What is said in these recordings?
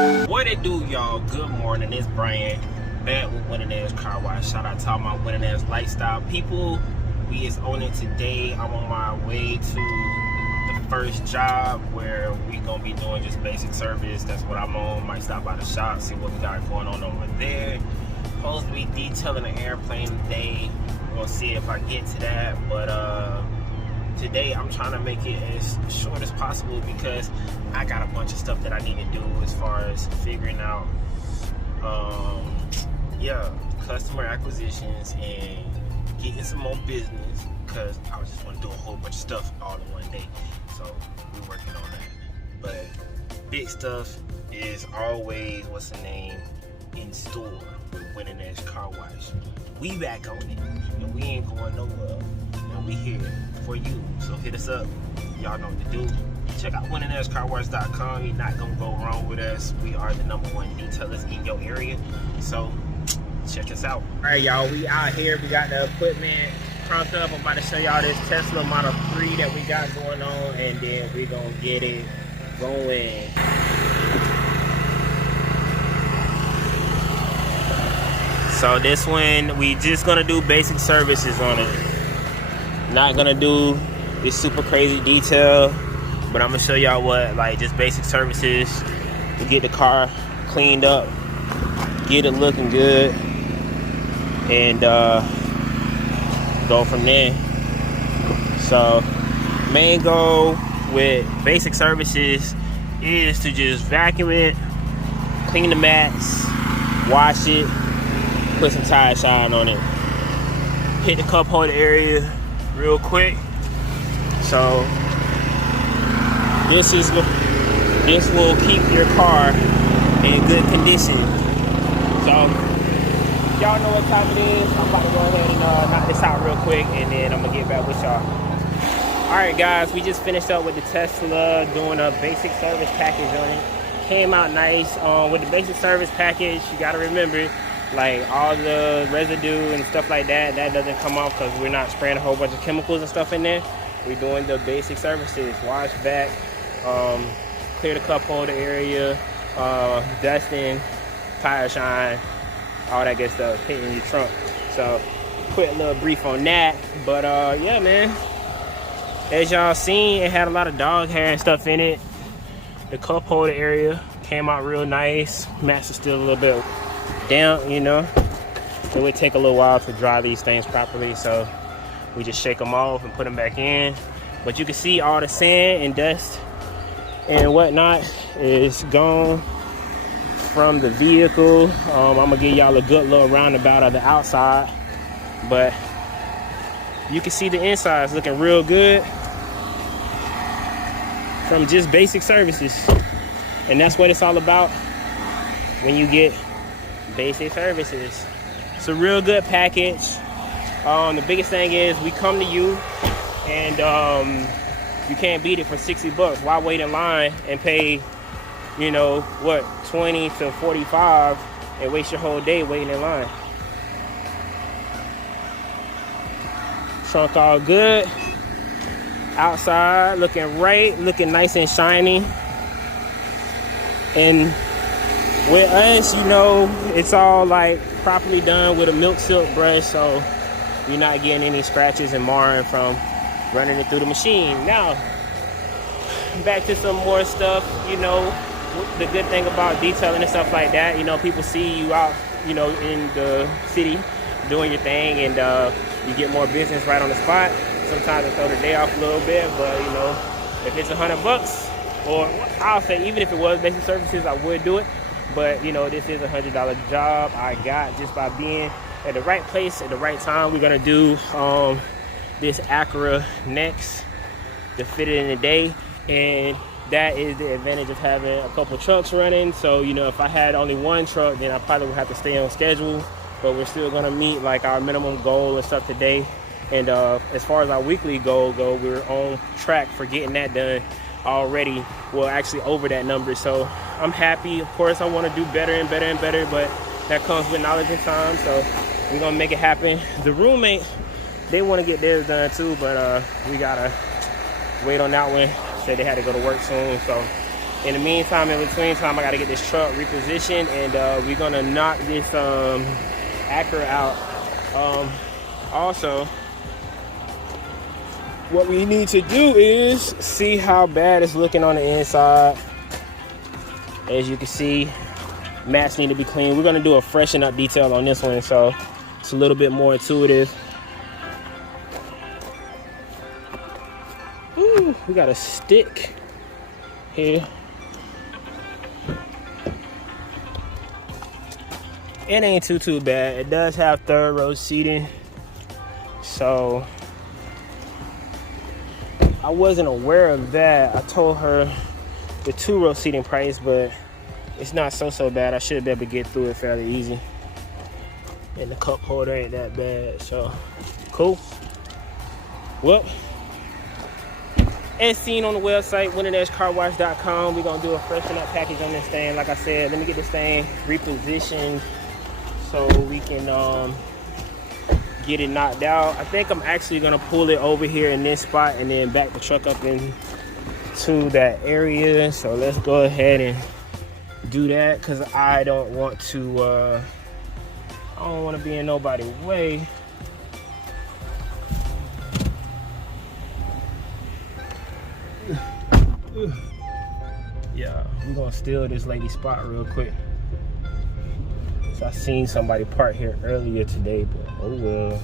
What it do, y'all? Good morning. It's Bryan, back with Winning Edge Carwash. Shout out to all my Winning Edge lifestyle people. We is on it today. I'm on my way to the first job where we gonna be doing just basic service. That's what I'm on. Might stop by the shop, see what we got going on over there. Supposed to be detailing an airplane today. We're gonna see if I get to that, but today I'm trying to make it as short as possible because I got a bunch of stuff that I need to do as far as figuring out customer acquisitions and getting some more business, because I just want to do a whole bunch of stuff all in one day. So we're working on that. But big stuff is always, in store with Winning Edge Carwash. We back on it, and we ain't going nowhere. And we here for you. So hit us up. Y'all know what to do. Check out winningedgecarwash.com. You're not gonna go wrong with us. We are the #1 detailers in your area. So check us out. All right, y'all. We out here. We got the equipment crunked up. I'm about to show y'all this Tesla Model 3 that we got going on, and then we're gonna get it going. So this one, we just gonna do basic services on it. Not gonna do this super crazy detail, but I'm gonna show y'all what, just basic services to get the car cleaned up, get it looking good, and go from there. So main goal with basic services is to just vacuum it, clean the mats, wash it, put some tire shine on it, hit the cup holder area real quick. So this will keep your car in good condition. So y'all know what time it is. I'm about to go ahead and knock this out real quick, and then I'm gonna get back with y'all. All right, guys, we just finished up with the Tesla, doing a basic service package on it. Came out nice. With the basic service package, you gotta remember, all the residue and stuff like that doesn't come off because we're not spraying a whole bunch of chemicals and stuff in there. We're doing the basic services: wash back, clear the cup holder area, dusting, tire shine, all that good stuff, hitting your trunk. So quick little brief on that. But yeah, man, as y'all seen, it had a lot of dog hair and stuff in it. The cup holder area came out real nice. Mats are still a little bit damp, it would take a little while to dry these things properly, so we just shake them off and put them back in. But you can see all the sand and dust and whatnot is gone from the vehicle. I'm gonna give y'all a good little roundabout of the outside, but you can see the inside's looking real good from just basic services. And that's what it's all about when you get basic services. It's a real good package. The biggest thing is we come to you, and you can't beat it for $60. Why wait in line and pay, 20 to 45 and waste your whole day waiting in line? Trunk all good. Outside looking looking nice and shiny. And with us, it's all properly done with a milk silk brush, so you're not getting any scratches and marring from running it through the machine. Now, back to some more stuff. The good thing about detailing and stuff like that, people see you out, in the city doing your thing, and you get more business right on the spot. Sometimes I throw the day off a little bit, but if it's $100, or I'll say even if it was basic services, I would do it. But this is a $100 job I got just by being at the right place at the right time. We're gonna do this Acura next to fit it in a day, and that is the advantage of having a couple trucks running. So if I had only one truck, then I probably would have to stay on schedule, but we're still gonna meet our minimum goal and stuff today. And as far as our weekly goal go, we're on track for getting that done already. Well, actually over that number. So I'm happy. Of course, I want to do better and better and better, but that comes with knowledge and time. So we're gonna make it happen. The roommate, they want to get theirs done too, but we gotta wait on that one. Said they had to go to work soon, so In the meantime, in between time, I got to get this truck repositioned, and we're going to knock this Acura out. Also, what we need to do is see how bad it's looking on the inside. As you can see, mats need to be clean. We're going to do a freshen up detail on this one, so it's a little bit more intuitive. Ooh, we got a stick here. It ain't too bad. It does have third row seating, so I wasn't aware of that. I told her the 2-row seating price, but it's not so bad. I should be able to get through it fairly easy. And the cup holder ain't that bad, so cool. Well, as seen on the website, winningedgecarwash.com, we're gonna do a freshen up package on this thing. Like I said, let me get this thing repositioned so we can get it knocked out. I think I'm actually gonna pull it over here in this spot and then back the truck up into that area. So let's go ahead and do that, because I don't want to be in nobody's way. Yeah, we're gonna steal this lady's spot real quick. So I seen somebody park here earlier today, but oh well.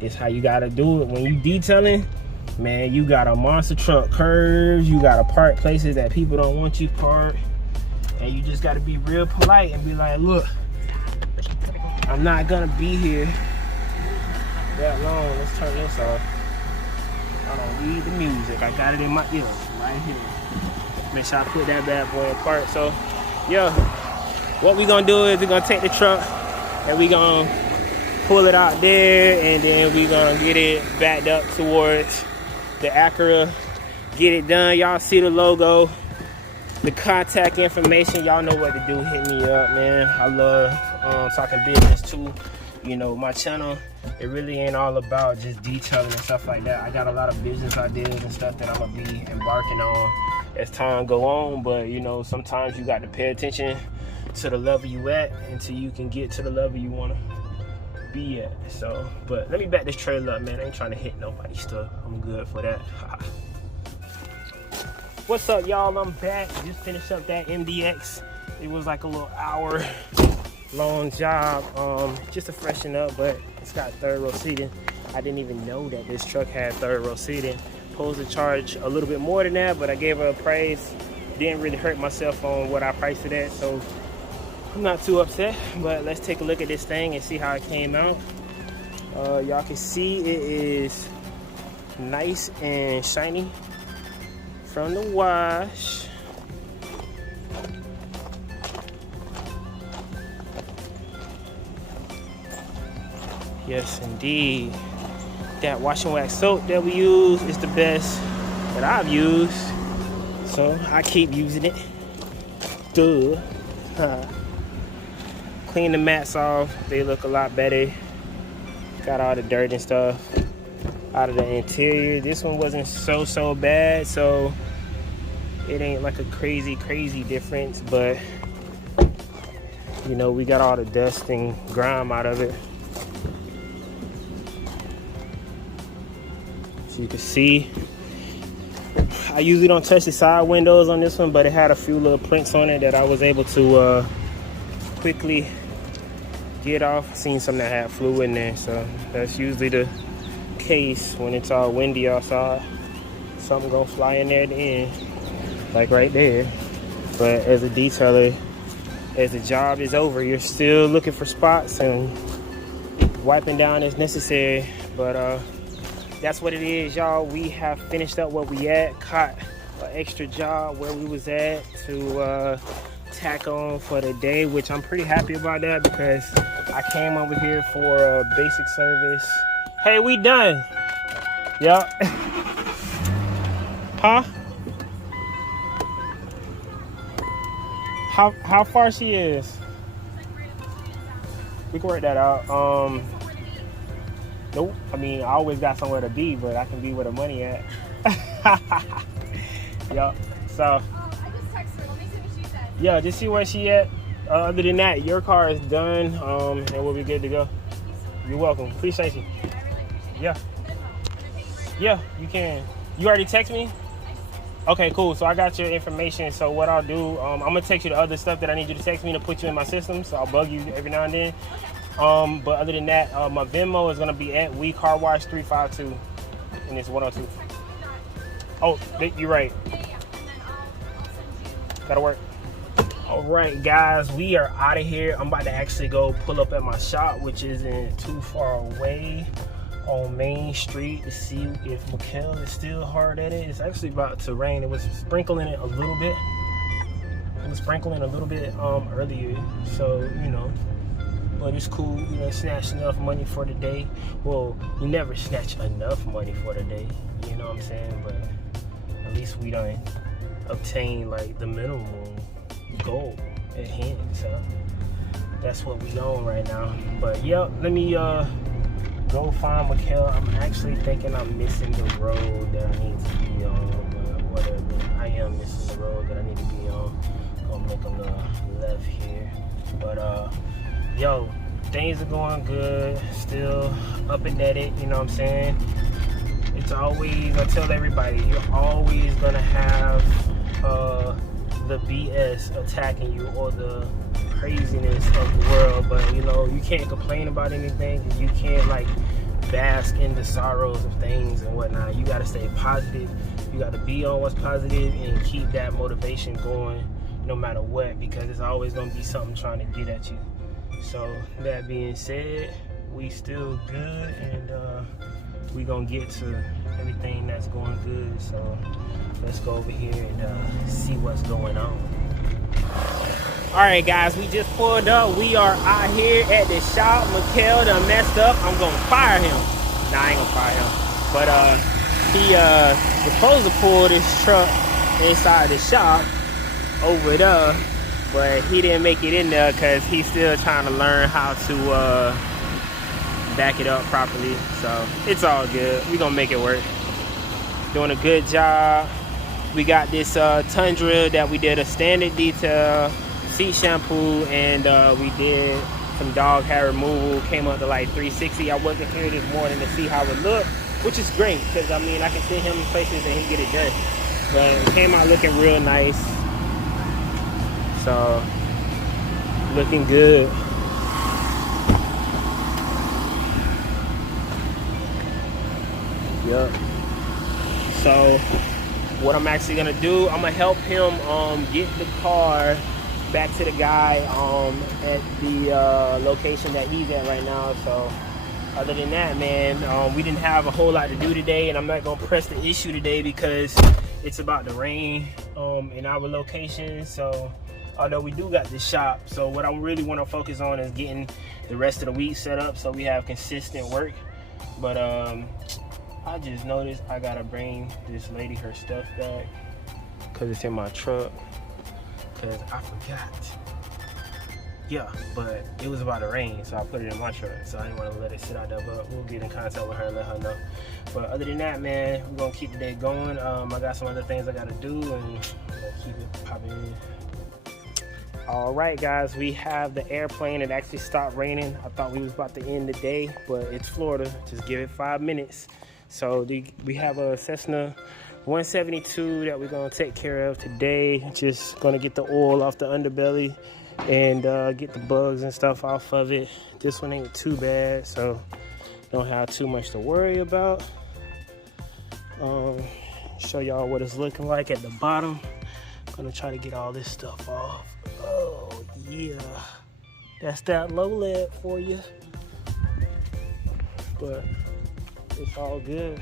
It's how you gotta do it when you detailing. Man, you got a monster truck curves, you gotta park places that people don't want you park, and you just gotta be real polite and be like, look, I'm not gonna be here that long. Let's turn this off. I don't need the music. I got it in my ear right here. Make sure I put that bad boy in park. So yeah, what we gonna do is we're gonna take the truck and we gonna pull it out there, and then we gonna get it backed up towards the Acura, get it done. Y'all see the logo, the contact information, y'all know what to do. Hit me up, man. I love talking business too. You know, my channel, it really ain't all about just detailing and stuff like that. I got a lot of business ideas and stuff that I'm gonna be embarking on as time go on, but you know, sometimes you got to pay attention to the level you at until you can get to the level you want to be at. So, but let me back this trailer up, man. I ain't trying to hit nobody's stuff. I'm good for that. What's up, y'all? I'm back. Just finished up that MDX. It was like a little hour long job, just to freshen up, but it's got third row seating. I didn't even know that this truck had third row seating. Supposed to charge a little bit more than that, but I gave her a price. Didn't really hurt myself on what I priced it at, so I'm not too upset. But let's take a look at this thing and see how it came out. Y'all can see it is nice and shiny from the wash. Yes, indeed. That wash and wax soap that we use is the best that I've used, so I keep using it. Duh. Clean the mats off. They look a lot better. Got all the dirt and stuff out of the interior. This one wasn't so bad, so it ain't like a crazy difference, but you know, we got all the dust and grime out of it. So you can see, I usually don't touch the side windows on this one, but it had a few little prints on it that I was able to quickly get off. Seen some that had fluid in there, so that's usually the case when it's all windy outside. Something gonna fly in there at the end, like right there. But as a detailer, as the job is over, you're still looking for spots and wiping down as necessary. But that's what it is, y'all. We have finished up where we at, caught an extra job where we was at to tack on for the day, which I'm pretty happy about that, because I came over here for a basic service. Hey, we done. Yup. Huh? How far she is? We can work that out. Nope. I mean, I always got somewhere to be, but I can be where the money at. Yup. So. I just texted her yeah, just see where she at. Other than that, your car is done, and we'll be good to go. You're welcome. Appreciate you. Yeah. Yeah, you can. You already text me? Okay, cool. So I got your information. So what I'll do, I'm gonna text you the other stuff that I need you to text me to put you in my system. So I'll bug you every now and then. But other than that, my Venmo is gonna be at We Carwash 352, and it's 102. Oh, you're right. Gotta work. All right, guys, we are out of here. I'm about to actually go pull up at my shop, which isn't too far away, on Main Street, to see if Mikhail is still hard at it. It's actually about to rain. It was sprinkling it a little bit. It was sprinkling a little bit earlier, so you know. But it's cool. You know, snatched enough money for the day. Well, you never snatch enough money for the day. You know what I'm saying? But at least we done obtained like the minimum goal at hand. So that's what we on right now. But yeah, let me go find Mikhail. I'm actually thinking I'm missing the road that I need to be on. Whatever. I am missing the road that I need to be on. Gonna make a little left here. But yo, things are going good. Still up and at it, you know what I'm saying? It's always, I tell everybody, you're always gonna have the BS attacking you or the craziness of the world, but you know, you can't complain about anything. You can't like bask in the sorrows of things and whatnot. You gotta stay positive. You gotta be on what's positive and keep that motivation going no matter what, because it's always gonna be something trying to get at you. So that being said, we still good, and we gonna get to everything that's going good. So let's go over here and see what's going on. All right, guys, we just pulled up. We are out here at the shop. Mikhail done messed up. I'm gonna fire him. Nah, I ain't gonna fire him. But he was supposed to pull this truck inside the shop over there, but he didn't make it in there because he's still trying to learn how to back it up properly. So it's all good. We're gonna make it work. Doing a good job. We got this Tundra that we did a standard detail, seat shampoo, and we did some dog hair removal. Came up to like $360. I wasn't here this morning to see how it looked, which is great because I mean I can send him places and he get it done. But it came out looking real nice. So looking good. Yep. So what I'm actually gonna do, I'm gonna help him get the car back to the guy at the location that he's at right now. So other than that, man, we didn't have a whole lot to do today, and I'm not gonna press the issue today because it's about to rain in our location. So although we do got the shop, so what I really want to focus on is getting the rest of the week set up so we have consistent work. But I just noticed I gotta bring this lady her stuff back because it's in my truck, because I forgot. Yeah, but it was about to rain, so I put it in my truck, so I didn't want to let it sit out there. But we'll get in contact with her and let her know. But other than that, man, we're gonna keep the day going. I got some other things I gotta do, and we'll keep it popping in. All right, guys, we have the airplane. It actually stopped raining. I thought we was about to end the day, but it's Florida. Just give it 5 minutes. So we have a Cessna 172 that we're gonna take care of today. Just gonna get the oil off the underbelly and get the bugs and stuff off of it. This one ain't too bad, so don't have too much to worry about. Show y'all what it's looking like at the bottom. Gonna try to get all this stuff off. Oh yeah, that's that low lead for you. But it's all good.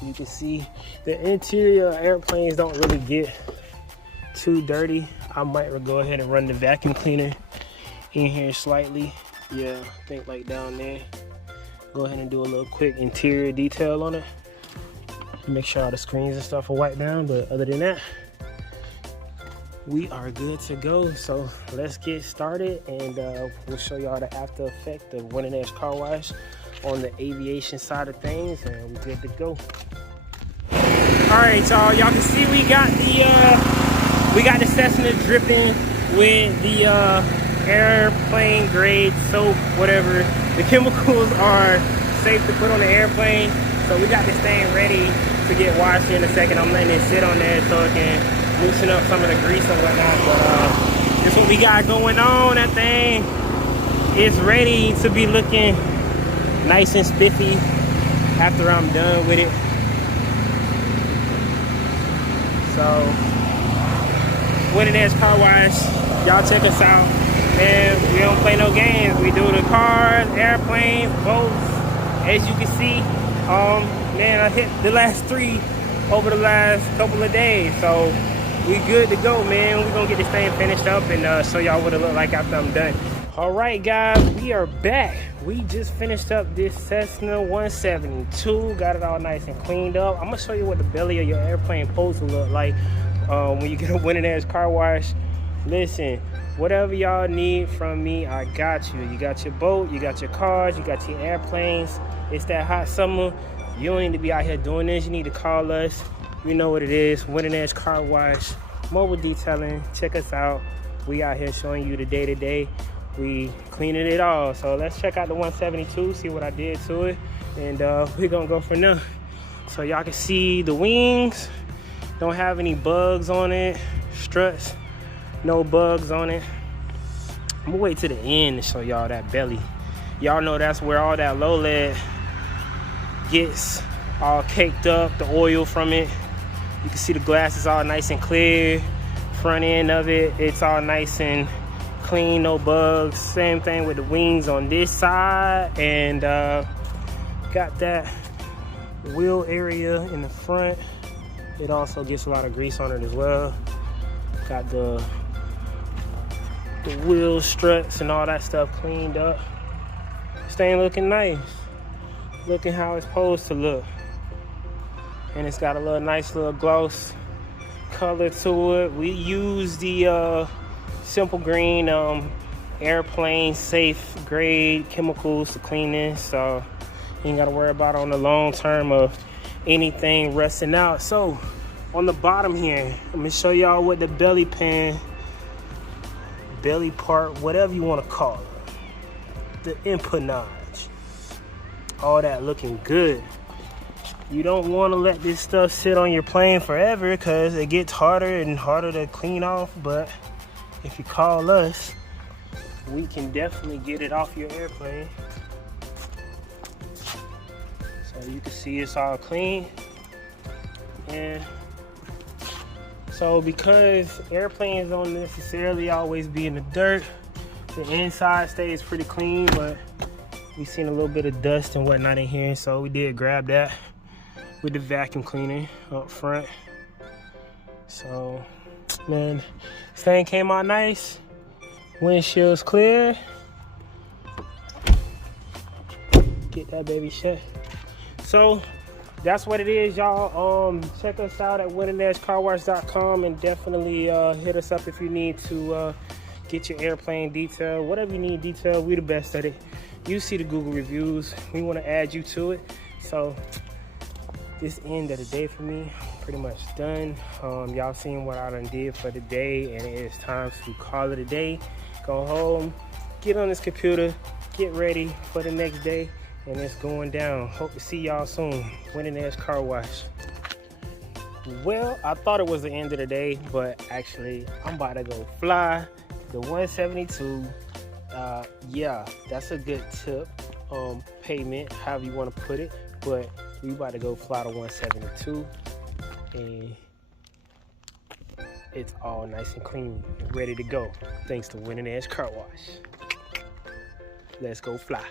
You can see the interior airplanes don't really get too dirty. I might go ahead and run the vacuum cleaner in here slightly. Yeah, I think like down there. Go ahead and do a little quick interior detail on it. Make sure all the screens and stuff are wiped down, but other than that, we are good to go. So let's get started, and we'll show y'all the after effect of Winning Edge Carwash on the aviation side of things, and we're good to go. All right, y'all can see we got the We got the Cessna dripping with the airplane grade soap, whatever. The chemicals are safe to put on the airplane. So we got this thing ready to get washed in a second. I'm letting it sit on there so it can loosen up some of the grease and whatnot. But this is what we got going on. That thing is ready to be looking nice and spiffy after I'm done with it. So, Winning Edge Carwash, y'all check us out. Man, we don't play no games. We do the cars, airplanes, boats. As you can see, man, I hit the last 3 over the last couple of days. So we good to go, man. We're gonna get this thing finished up and show y'all what it look like after I'm done. All right, guys, we are back. We just finished up this Cessna 172. Got it all nice and cleaned up. I'm gonna show you what the belly of your airplane supposed to look like when you get a Winning Edge Car Wash. Listen, whatever y'all need from me, I got you. You got your boat, you got your cars, you got your airplanes. It's that hot summer. You don't need to be out here doing this. You need to call us. You know what it is. Winning Edge Car Wash, mobile detailing. Check us out. We out here showing you the day-to-day. We cleaning it all. So let's check out the 172, see what I did to it. And we're gonna go from there. So y'all can see the wings. Don't have any bugs on it. Struts, no bugs on it. I'm gonna wait to the end to show y'all that belly. Y'all know that's where all that low lead gets all caked up, the oil from it. You can see the glass is all nice and clear. Front end of it, it's all nice and clean, no bugs. Same thing with the wings on this side. And got that wheel area in the front. It also gets a lot of grease on it as well. Got the wheel struts and all that stuff cleaned up. This thing looking nice. Looking how it's supposed to look. And it's got a little nice little gloss color to it. We use the simple green airplane safe grade chemicals to clean this, so you ain't gotta worry about on the long term of anything rusting out. So on the bottom here, I'm gonna show y'all what the belly part, whatever you want to call it, the empennage, all that looking good. You don't want to let this stuff sit on your plane forever because it gets harder and harder to clean off. But if you call us, we can definitely get it off your airplane. So you can see it's all clean. And so because airplanes don't necessarily always be in the dirt, the inside stays pretty clean, but we seen a little bit of dust and whatnot in here, so we did grab that with the vacuum cleaner up front. So, man, this thing came out nice. Windshield's clear. Get that baby shut. So, that's what it is, y'all. Check us out at winningedgecarwash.com and definitely hit us up if you need to get your airplane detailed. Whatever you need detailed, we the best at it. You see the Google reviews. We want to add you to it. So this end of the day for me, pretty much done. Y'all seen what I done did for the day, and it is time to call it a day. Go home, get on this computer, get ready for the next day, and it's going down. Hope to see y'all soon. Winning Edge Car Wash. Well, I thought it was the end of the day, but actually I'm about to go fly the 172. Yeah, that's a good tip, payment, however you want to put it, but we about to go fly the 172, and it's all nice and clean and ready to go thanks to Winning Edge Car Wash. Let's go fly.